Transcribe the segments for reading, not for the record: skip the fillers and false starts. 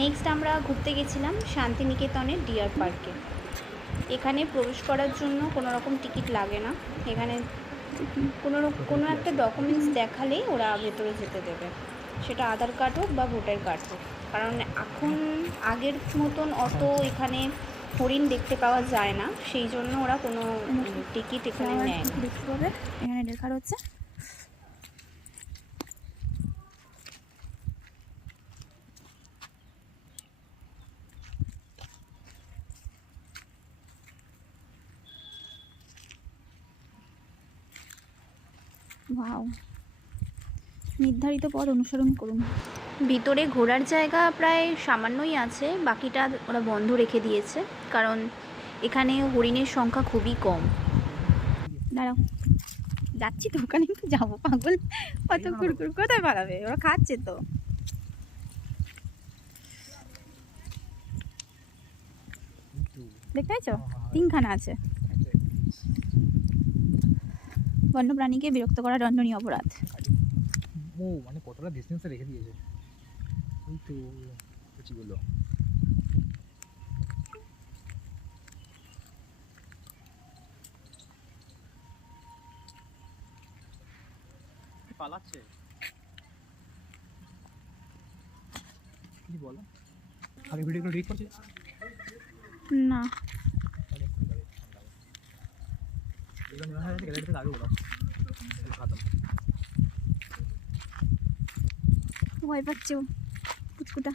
Next আমরা ঘুরতে গেছিলাম শান্তিনিকেতনের ডিয়ার পার্কে। এখানে প্রবেশ করার জন্য কোনো রকম টিকিট লাগে না। এখানে কোনো একটা ডকুমেন্টস দেখালেই ওরা ভেতরে যেতে দেবে, সেটা আধার কার্ড হোক বা ভোটার কার্ড হোক। কারণ এখন আগের মতন অত এখানে হরিণ দেখতে পাওয়া যায় না, সেই জন্য ওরা কোনো টিকিট এখানে নেয় না। দেখতে পাবে এখানে লেখা রয়েছে ওয়াও, নির্ধারিত পথ অনুসরণ করুন। ভিতরে ঘোরার জায়গা প্রায় সামান্যই আছে, বাকিটা ওরা বন্ধ রেখে দিয়েছে কারণ এখানে হরিণের সংখ্যা খুবই কম। দাঁড়াও, যাচ্ছি তো ওখানে, তো যাবো পাগল, কত কুরকুর কোথায় পালাবে, ওরা খাচ্ছে তো। দেখতে পাচ্ছ, তিনখানা আছে। বন্যপ্রাণীকে বিরক্ত করা দণ্ডনীয় অপরাধ। ও মানে কতটা ডিসটেন্সে রেখে দিয়েছে। ওই তো কুচিগুলো পালাচ্ছে। কি বলো, আগে ভিডিওগুলো রিড করছে না, ভয় পাচ্ছে পুচকুটা।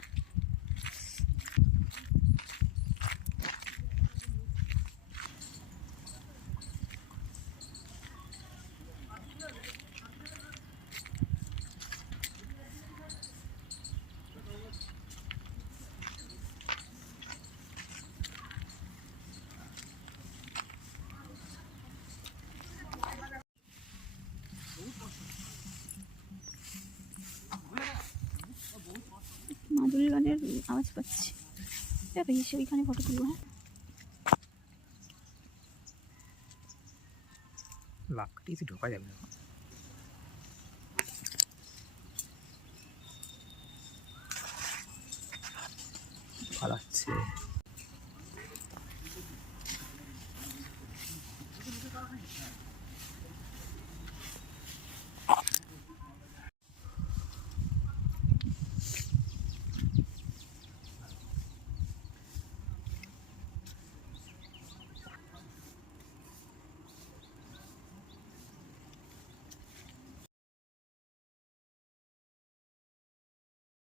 মাদুলি গানের আওয়াজ পাচ্ছি। দেখো এসে ওইখানে ফটো তুলবো। হ্যাঁ, লাকটি এসে ঢোকা যাবে না, পালাচ্ছে।